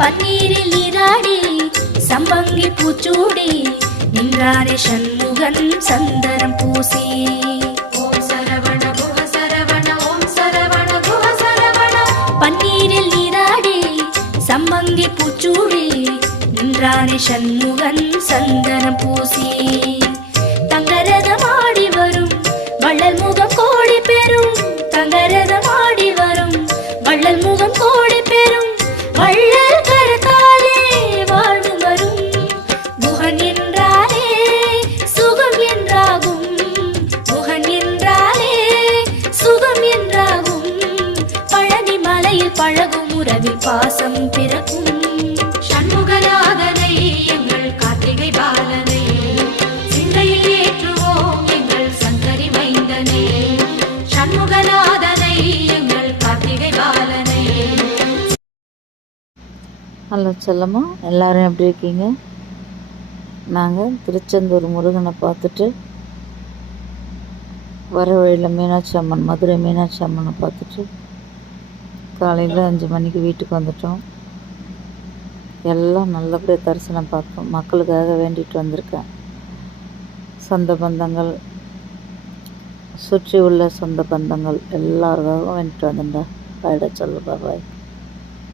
பன்னீரில் நீராடி சம்பங்கி பூச்சூடி நின்றாரே சண்முகன் சந்தனம் பூசி. ஓம் சரவண குஹ சரவண ஓம் சரவண குஹ சரவண. பன்னீரில் நீராடி சம்பங்கி பூச்சூடி நின்றாரே சண்முகன் சந்தனம் பூசி. தங்கரதமாடி வரும் வள்ளல் முகம் கோடி பெறும். தங்கரதமாடி வரும் வள்ளல் முகம் கோடி பெறும். வள்ளல் கரத்தாலே வாழ்வு வரும். குஹன் என்றாலே சுகம் என்றாகும். குஹன் என்றாலே சுகம் என்றாகும். பழனி மலையில் பழகும் உறவில் பாசம் பிறக்கும். சண்முகநாதனை எங்கள் கார்த்திகை பாலனை சிந்தையில் ஏற்றுவோம் எங்கள் சங்கரி மைந்தனை. சண்முகநாதனை எங்கள் கார்த்திகை பாலனை. ஹலோ செல்லம்மா, எல்லோரும் எப்படி இருக்கீங்க? நாங்கள் திருச்செந்தூர் முருகனை பார்த்துட்டு வர வழியில் மீனாட்சி அம்மன், மதுரை மீனாட்சி அம்மனை பார்த்துட்டு காலையில் 5 மணிக்கு வீட்டுக்கு வந்துட்டோம். எல்லாம் நல்லபடியாக தரிசனம் பார்த்தோம். மக்களுக்காக வேண்டிட்டு வந்திருக்கேன். சொந்த பந்தங்கள், சுற்றி உள்ள சொந்த பந்தங்கள் எல்லாருக்காகவும் வேண்டிட்டு வந்துட்டேன். பாய்டா சொல்லு, பாய்.